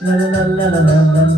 la la la la la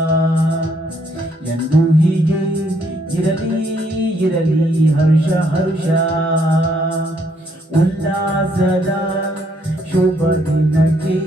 ಹರುಷ. ಹರುಷ ಉಲ್ಲಾಸದ ಶುಭ ದಿನಕ್ಕೆ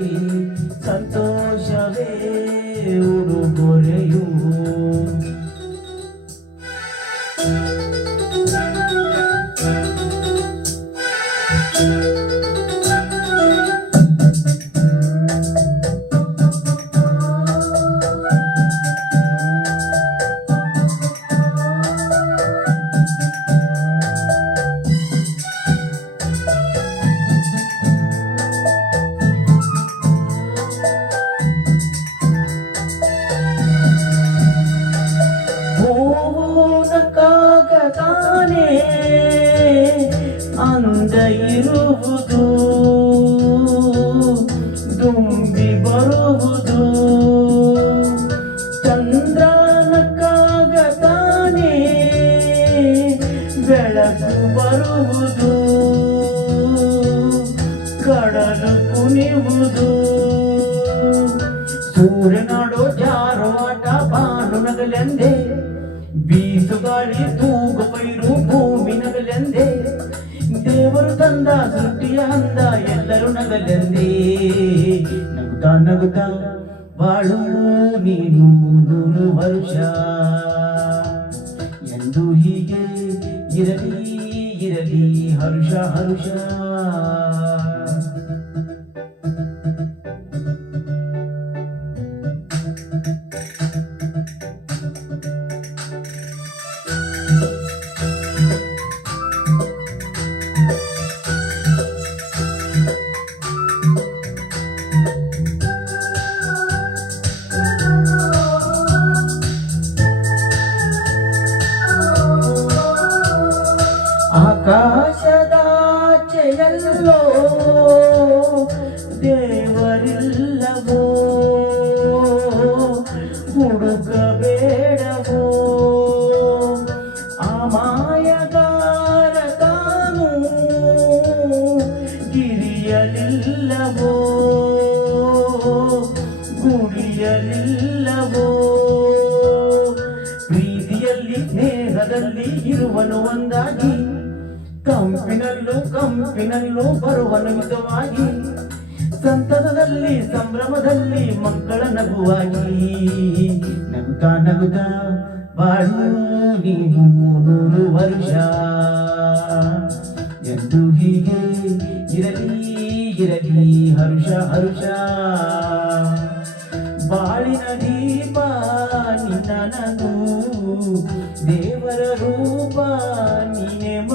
ಅಂದ ಇರುವುದು ತುಂಬಿ ಬರುವುದು. ಚಂದ್ರನಕ್ಕಾಗತಾನೆ ಬೆಳಕು ಬರುವುದು. ಕಡಲು ಕುಣಿಯುವುದು ಸೂರ್ಯನಾಡು ಜಾರೋ ಆಟ ಬಾನು ನಗಲೆಂದೆ. ಬೀಸುಗಾಳಿ ತೂಗು ಪೈರು ಭೂಮಿ ನಗಲೆಂದೆ. ತಂದ ಸೃಷ್ಟಿಯ ಅಂದ, ಎಲ್ಲರೂ ನಗಲೆಂದೇ ನಗುತ್ತಾ ನಗುತ್ತಾ, ಬಾಳು ನೀನು ನೂರು ವರ್ಷ. ಎಂದು ಹೀಗೆ ಇರಲಿ ಇರಲಿ, ಹರುಷ ಹರುಷ. ಆಕಾಶದಾಚೆಯಲ್ಲೋ ದೇವರಿಲ್ಲವೋ ಹುಡುಕಬೇಡವೋ ಆ ಮಾಯಗಾರ ತಾನು ಗಿರಿಯಲಿಲ್ಲವೋ ಗುಡಿಯಲಿಲ್ಲವೋ ಪ್ರೀತಿಯಲ್ಲಿ ದೇಹದಲ್ಲಿ ಇರುವನು ಒಂದಾಗಿ ಕಂಪಿನಲ್ಲೂ ಕಂಪಿನಲ್ಲೂ ಬರುವ ನಿಮಿತವಾಗಿ ಸಂತಸದಲ್ಲಿ ಸಂಭ್ರಮದಲ್ಲಿ ಮಕ್ಕಳ ನಗುವಾಗಿ. ನಗುತ್ತಾ ನಗುತ್ತಾ ಬಾಳು ಮೂರು ವರ್ಷ. ಎಂದು ಹೀಗೆ ಇರಲಿ ಇರಲಿ, ಹರುಷ ಹರುಷ. ಬಾಳಿನ ದೀಪ, ನಿನ್ನ ನಗು. ದೇವರ ರೂಪ, ನೀನೆ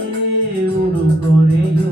దేవుడు కొరయు